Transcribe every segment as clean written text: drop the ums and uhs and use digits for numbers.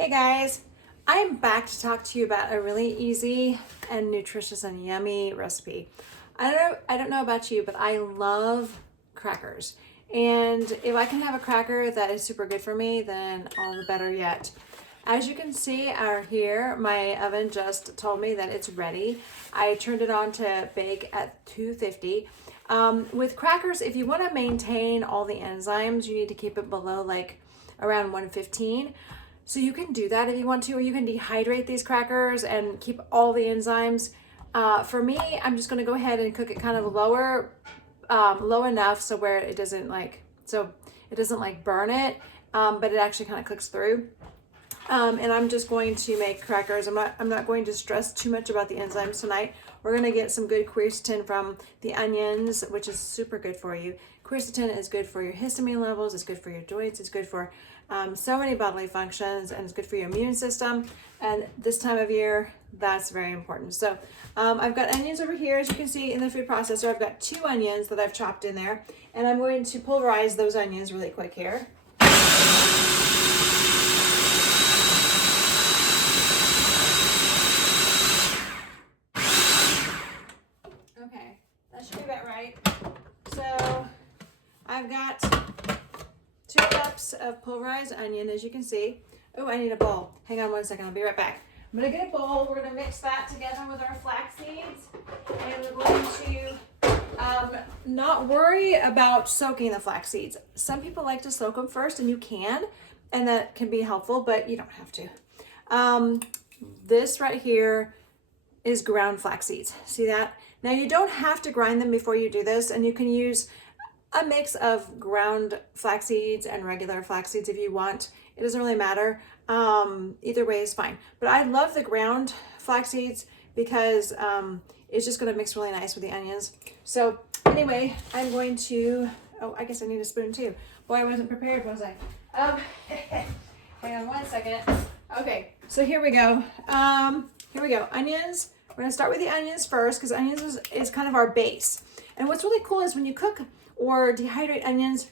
Hey guys, I'm back to talk to you about a really easy and nutritious and yummy recipe. I don't know about you, but I love crackers. And if I can have a cracker that is super good for me, then all the better yet. As you can see out here, my oven just told me that it's ready. I turned it on to bake at 250. With crackers, if you want to maintain all the enzymes, you need to keep it below like around 115. So you can do that if you want to, or you can dehydrate these crackers and keep all the enzymes. For me, I'm just going to go ahead and cook it kind of low enough so where it doesn't like burn it, but it actually kind of cooks through. And I'm just going to make crackers. I'm not going to stress too much about the enzymes tonight. We're going to get some good quercetin from the onions, which is super good for you. Quercetin is good for your histamine levels. It's good for your joints. It's good for so many bodily functions, and it's good for your immune system. And this time of year, that's very important. So I've got onions over here, as you can see in the food processor. I've got 2 onions that I've chopped in there, and I'm going to pulverize those onions really quick here. Okay, that should be about right. So I've got 2 cups of pulverized onion, as you can see. Oh, I need a bowl. Hang on one second, I'll be right back. I'm gonna get a bowl. We're gonna mix that together with our flax seeds, and we're going to not worry about soaking the flax seeds. Some people like to soak them first, and you can, and that can be helpful, but you don't have to. This right here is ground flax seeds. See that? Now you don't have to grind them before you do this, and you can use a mix of ground flax seeds and regular flax seeds if you want. It doesn't really matter. Either way is fine. But I love the ground flax seeds because it's just going to mix really nice with the onions. So anyway, I'm going to, oh, I guess I need a spoon too. Boy, I wasn't prepared, was I? Hang on one second. Okay, so here we go. Here we go. Onions. We're going to start with the onions first because onions is kind of our base. And what's really cool is when you cook or dehydrate onions,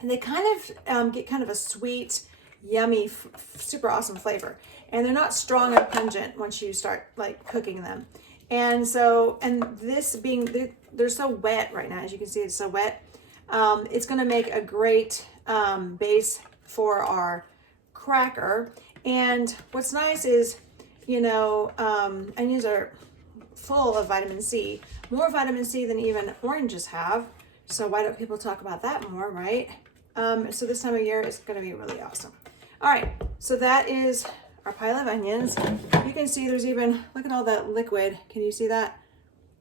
and they kind of get kind of a sweet, yummy, super awesome flavor. And they're not strong and pungent once you start like cooking them. And so, and this being, they're so wet right now, as you can see, it's so wet. It's gonna make a great base for our cracker. And what's nice is, you know, onions are full of vitamin C, more vitamin C than even oranges have. So why don't people talk about that more, right? So this time of year is going to be really awesome. All right, so that is our pile of onions. You can see there's even, look at all that liquid. Can you see that?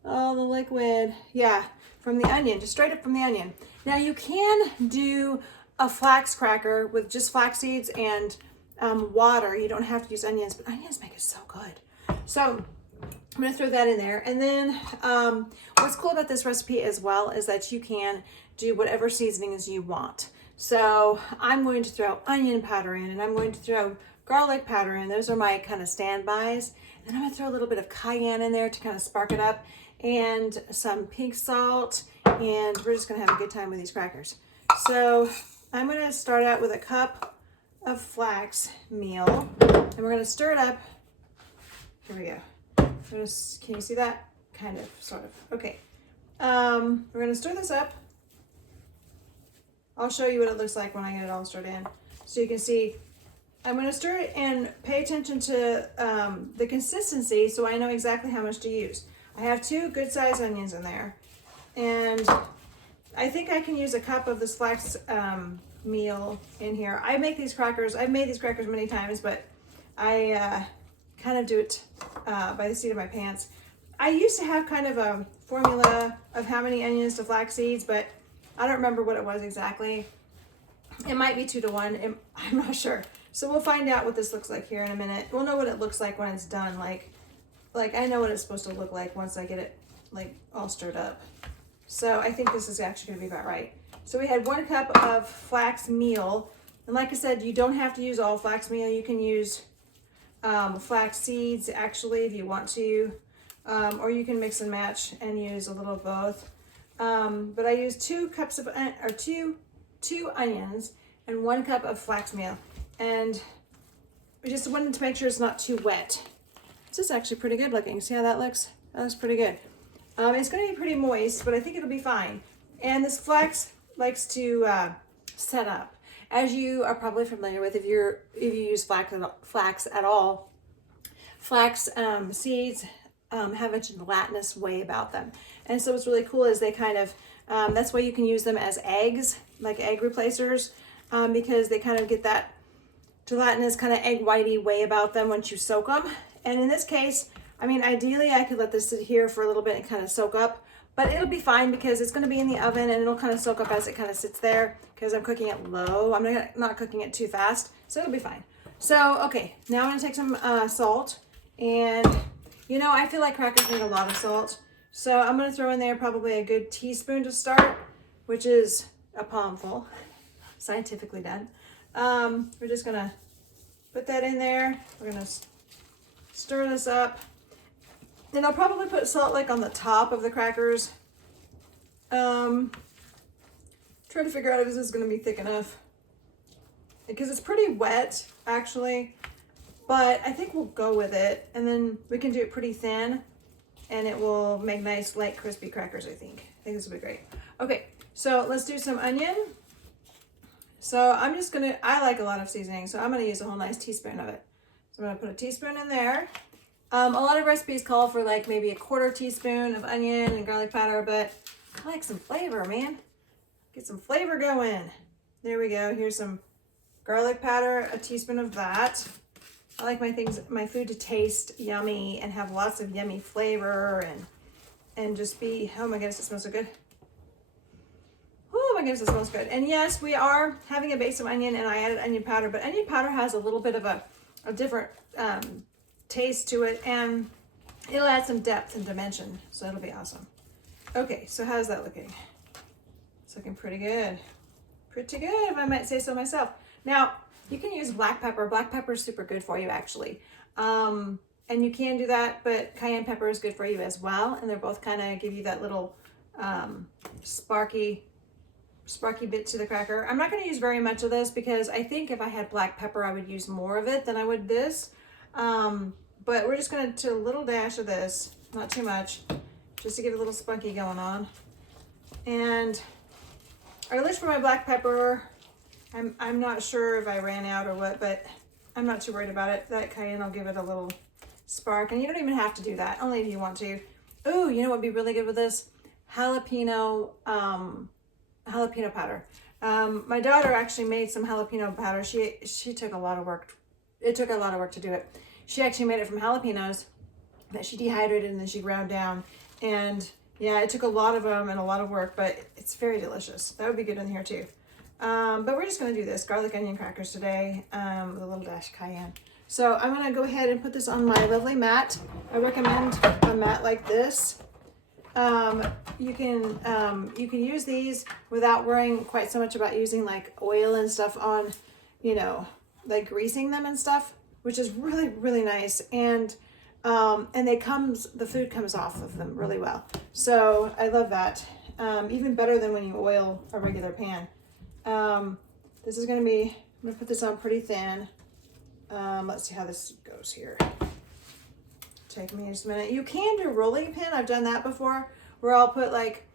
All the liquid, yeah, from the onion, just straight up from the onion. Now you can do a flax cracker with just flax seeds and water. You don't have to use onions, but onions make it so good. So I'm going to throw that in there. And then what's cool about this recipe as well is that you can do whatever seasonings you want. So I'm going to throw onion powder in, and I'm going to throw garlic powder in. Those are my kind of standbys. And then I'm going to throw a little bit of cayenne in there to kind of spark it up, and some pink salt, and we're just going to have a good time with these crackers. So I'm going to start out with a cup of flax meal, and we're going to stir it up. Here we go. Can you see that? Kind of, sort of. Okay. We're going to stir this up. I'll show you what it looks like when I get it all stirred in. So you can see, I'm going to stir it and pay attention to the consistency so I know exactly how much to use. I have 2 good sized onions in there. And I think I can use a cup of this flax meal in here. I make these crackers, I've made these crackers many times, but I kind of do it by the seat of my pants. I used to have kind of a formula of how many onions to flax seeds, but I don't remember what it was exactly. It might be 2 to 1. I'm not sure. So we'll find out what this looks like here in a minute. We'll know what it looks like when it's done. Like I know what it's supposed to look like once I get it like all stirred up. So I think this is actually gonna be about right. So we had 1 cup of flax meal. And like I said, you don't have to use all flax meal. You can use flax seeds actually if you want to, or you can mix and match and use a little of both. But I used 2 cups of, or two onions and 1 cup of flax meal. And we just wanted to make sure it's not too wet. This is actually pretty good looking. See how that looks? That looks pretty good. It's going to be pretty moist, but I think it'll be fine. And this flax likes to set up. As you are probably familiar with, if you use flax at all, flax seeds have a gelatinous way about them. And so what's really cool is they kind of, that's why you can use them as eggs, like egg replacers, because they kind of get that gelatinous kind of egg whitey way about them once you soak them. And in this case, I mean, ideally I could let this sit here for a little bit and kind of soak up, but it'll be fine because it's going to be in the oven and it'll kind of soak up as it kind of sits there because I'm cooking it low. I'm not cooking it too fast, so it'll be fine. So, okay, now I'm going to take some salt, and you know, I feel like crackers need a lot of salt. So I'm going to throw in there probably a good teaspoon to start, which is a palmful, scientifically done. We're just going to put that in there. We're going to stir this up. Then I'll probably put salt like on the top of the crackers. Try to figure out if this is going to be thick enough, because it's pretty wet actually, but I think we'll go with it, and then we can do it pretty thin and it will make nice light crispy crackers. I think this will be great. Okay, so let's do some onion. So I like a lot of seasoning, so I'm gonna use a whole nice teaspoon of it. So I'm gonna put a teaspoon in there. A lot of recipes call for like maybe a 1/4 teaspoon of onion and garlic powder, but I like some flavor, man. Get some flavor going. There we go. Here's some garlic powder, a teaspoon of that. I like my food to taste yummy and have lots of yummy flavor and just be, oh my goodness, it smells so good. Oh my goodness, it smells good. And yes, we are having a base of onion, and I added onion powder, but onion powder has a little bit of a different taste to it, and it'll add some depth and dimension, so it'll be awesome. Okay, so how's that looking? It's looking pretty good. Pretty good, if I might say so myself. Now, you can use black pepper. Black pepper is super good for you, actually. And you can do that, but cayenne pepper is good for you as well, and they're both kind of give you that little sparky bit to the cracker. I'm not going to use very much of this because I think if I had black pepper, I would use more of it than I would this. But we're just going to do a little dash of this, not too much, just to get a little spunky going on. And I reached for my black pepper. I'm not sure if I ran out or what, but I'm not too worried about it. That cayenne will give it a little spark, and you don't even have to do that, only if you want to. Oh, you know what would be really good with this? Jalapeno powder. My daughter actually made some jalapeno powder. She took a lot of work. It took a lot of work to do it. She actually made it from jalapenos that she dehydrated and then she ground down. And yeah, it took a lot of them and a lot of work, but it's very delicious. That would be good in here too. But we're just going to do this garlic onion crackers today with a little dash of cayenne. So I'm going to go ahead and put this on my lovely mat. I recommend a mat like this. You can use these without worrying quite so much about using like oil and stuff on, you know, like greasing them and stuff, which is really, really nice. And the food comes off of them really well. So I love that. Even better than when you oil a regular pan. This is going to be, I'm going to put this on pretty thin. Let's see how this goes here. Take me just a minute. You can do rolling pin. I've done that before, where I'll put like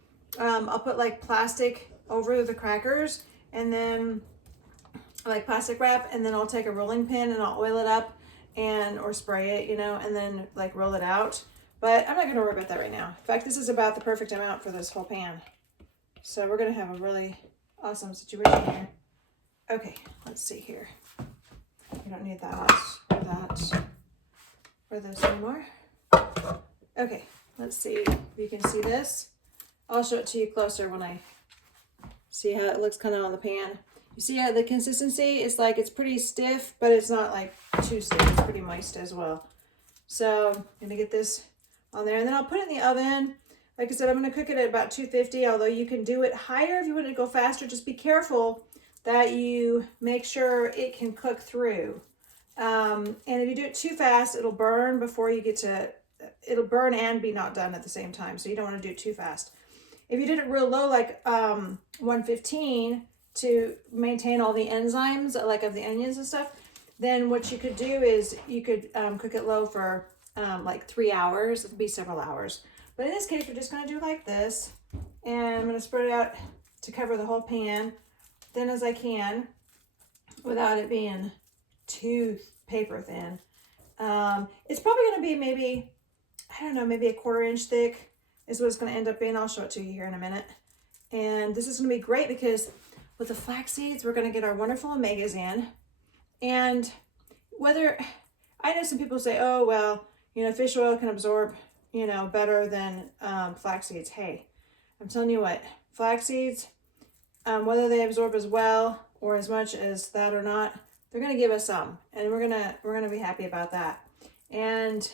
plastic over the crackers, and then like plastic wrap, and then I'll take a rolling pin and I'll oil it up or spray it, you know, and then like roll it out. But I'm not going to worry about that right now. In fact, this is about the perfect amount for this whole pan. So we're going to have a really awesome situation here. Okay, let's see here. You don't need that or this anymore. Okay, let's see if you can see this. I'll show it to you closer when I see how it looks kind of on the pan. You see how the consistency is like, it's pretty stiff, but it's not like too stiff. It's pretty moist as well. So I'm gonna get this on there, and then I'll put it in the oven. Like I said, I'm gonna cook it at about 250, although you can do it higher if you want it to go faster. Just be careful that you make sure it can cook through. And if you do it too fast, it'll burn before you get to, it'll burn and be not done at the same time. So you don't want to do it too fast. If you did it real low, like 115, to maintain all the enzymes, like of the onions and stuff, then what you could do is you could cook it low for like 3 hours. It'll be several hours. But in this case, we're just going to do like this. And I'm going to spread it out to cover the whole pan thin as I can without it being too paper thin. It's probably going to be maybe, I don't know, maybe a 1/4 inch thick is what it's going to end up being. I'll show it to you here in a minute. And this is going to be great because with the flax seeds, we're going to get our wonderful omegas in. And whether, I know some people say, oh, well, you know, fish oil can absorb, you know, better than flax seeds. Hey, I'm telling you what, flax seeds, whether they absorb as well or as much as that or not, they're going to give us some, and we're going to be happy about that. And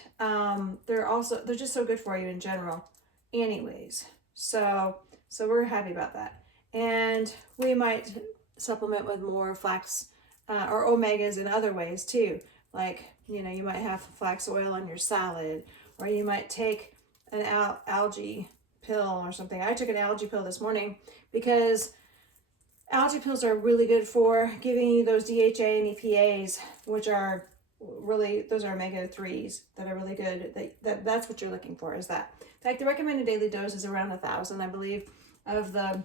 they're just so good for you in general anyways. So we're happy about that. And we might supplement with more flax or omegas in other ways too. Like, you know, you might have flax oil on your salad, or you might take an algae pill or something. I took an algae pill this morning because algae pills are really good for giving you those DHA and EPAs, which are really, those are omega-3s that are really good. That's what you're looking for, is that. In fact, the recommended daily dose is around 1,000, I believe, of the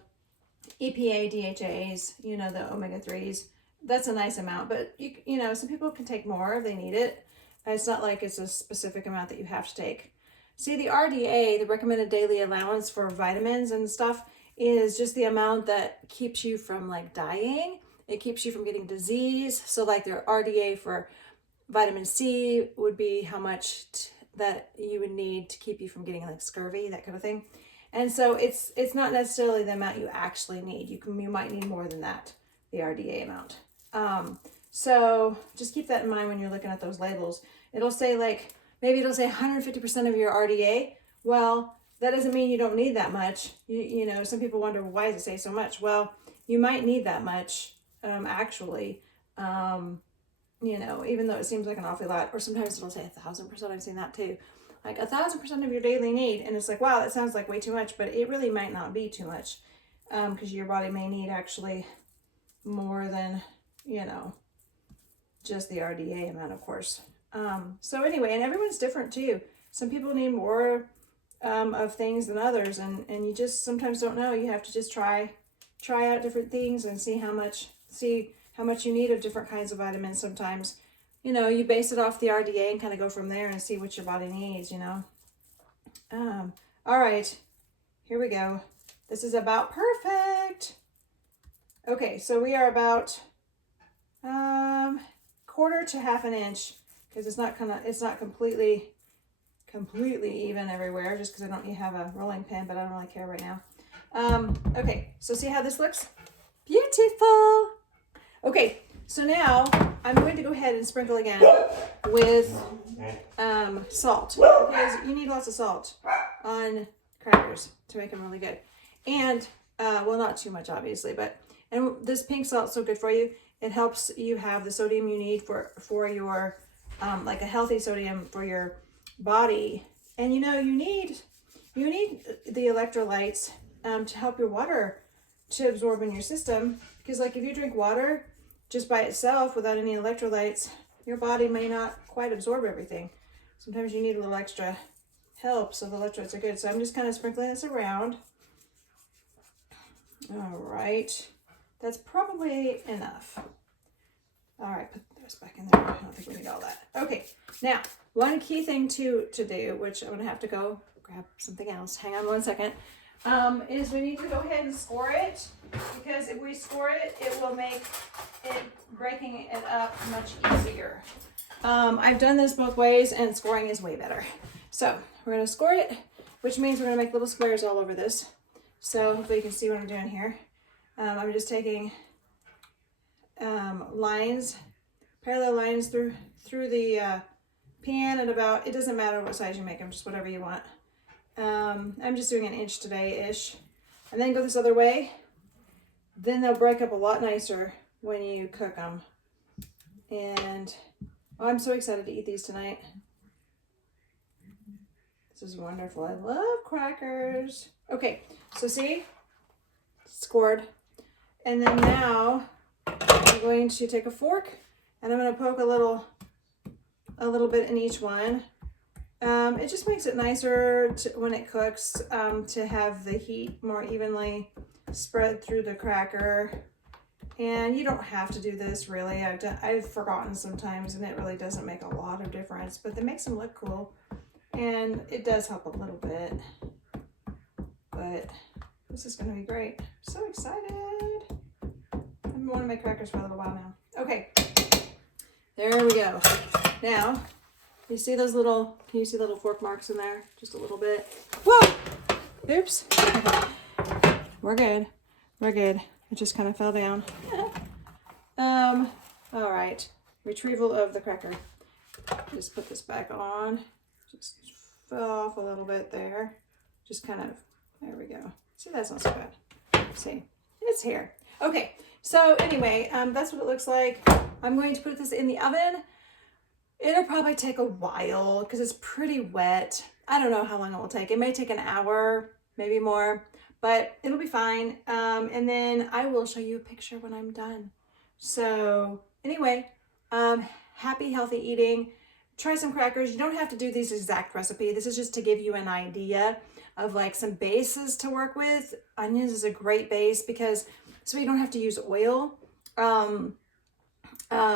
EPA, DHAs, you know, the omega-3s. That's a nice amount, but you know, some people can take more if they need it. It's not like it's a specific amount that you have to take. See, the RDA, the recommended daily allowance for vitamins and stuff, is just the amount that keeps you from like dying. It keeps you from getting disease. So like the RDA for vitamin C would be how much that you would need to keep you from getting like scurvy, that kind of thing. And so it's not necessarily the amount you actually need. You might need more than that, the RDA amount. So just keep that in mind when you're looking at those labels. It'll say like, maybe it'll say 150% of your RDA. Well, that doesn't mean you don't need that much. You know, some people wonder, why does it say so much? Well, you might need that much, actually, you know, even though it seems like an awful lot, or sometimes it'll say 1,000%. I've seen that too. Like 1,000% of your daily need. And it's like, wow, that sounds like way too much, but it really might not be too much, because your body may need actually more than, you know, just the RDA amount, of course. So anyway, and everyone's different too. Some people need more of things than others, and you just sometimes don't know. You have to just try out different things and see how much you need of different kinds of vitamins. Sometimes, you know, you base it off the RDA and kind of go from there and see what your body needs, you know. All right, here we go. This is about perfect. Okay, so we are about 1/4 to 1/2 inch, because it's not completely even everywhere, just because I don't have a rolling pin, but I don't really care right now. Okay, so see how this looks? Beautiful. Okay, so now I'm going to go ahead and sprinkle again with salt, because you need lots of salt on crackers to make them really good. And well, not too much obviously, and this pink salt's so good for you. It helps you have the sodium you need for your like a healthy sodium for your body. And you know, you need the electrolytes to help your water to absorb in your system, because like if you drink water just by itself without any electrolytes, your body may not quite absorb everything. Sometimes you need a little extra help, so the electrolytes are good. So I'm just kind of sprinkling this around. All right, that's probably enough. All right, put this back in there. I don't think we need all that. Okay, now one key thing to do, which I'm gonna have to go grab something else. Hang on one second. Is we need to go ahead and score it, because if we score it, it will make it breaking it up much easier. I've done this both ways, and scoring is way better. So we're gonna score it, which means we're gonna make little squares all over this. So hopefully you can see what I'm doing here. I'm just taking lines, parallel lines through the pan at about, it doesn't matter what size you make them, just whatever you want. I'm just doing 1 inch today-ish. And then go this other way. Then they'll break up a lot nicer when you cook them. And oh, I'm so excited to eat these tonight. This is wonderful. I love crackers. Okay, so see? Scored. And then now I'm going to take a fork And I'm going to poke a little bit in each one. It just makes it nicer when it cooks to have the heat more evenly spread through the cracker. And you don't have to do this really. I've forgotten sometimes, and it really doesn't make a lot of difference, but it makes them look cool. And it does help a little bit. But this is going to be great. I'm so excited. I've been wanting to make crackers for a little while now. Okay, there we go. Now, you see those little, can you see little fork marks in there? Just a little bit. Whoa! Oops. Okay. We're good. We're good. It just kind of fell down. All right. Retrieval of the cracker. Just put this back on. Just fell off a little bit there. Just kind of, there we go. See, that's not so bad. See, it's here. Okay, so anyway, that's what it looks like. I'm going to put this in the oven. It'll probably take a while because it's pretty wet. I don't know how long it will take. It may take an hour, maybe more, but it'll be fine. And then I will show you a picture when I'm done. So anyway, happy, healthy eating. Try some crackers. You don't have to do this exact recipe. This is just to give you an idea of like some bases to work with. Onions is a great base because so you don't have to use oil.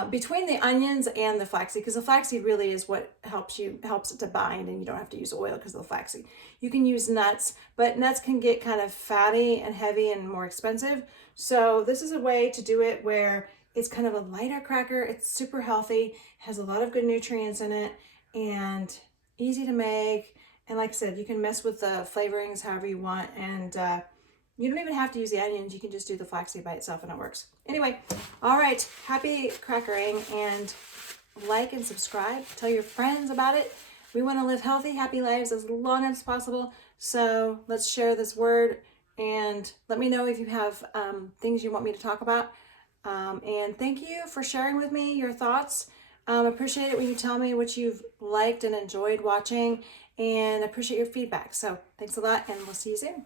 Between the onions and the flaxseed, because the flaxseed really is what helps it to bind, and you don't have to use oil because of the flaxseed. You can use nuts, but nuts can get kind of fatty and heavy and more expensive. So this is a way to do it where it's kind of a lighter cracker. It's super healthy, has a lot of good nutrients in it, and easy to make. And like I said, you can mess with the flavorings however you want, and you don't even have to use the onions. You can just do the flaxseed by itself and it works. Anyway, all right, happy crackering, and like and subscribe. Tell your friends about it. We want to live healthy, happy lives as long as possible. So let's share this word, and let me know if you have things you want me to talk about. And thank you for sharing with me your thoughts. Appreciate it when you tell me what you've liked and enjoyed watching, and appreciate your feedback. So thanks a lot, and we'll see you soon.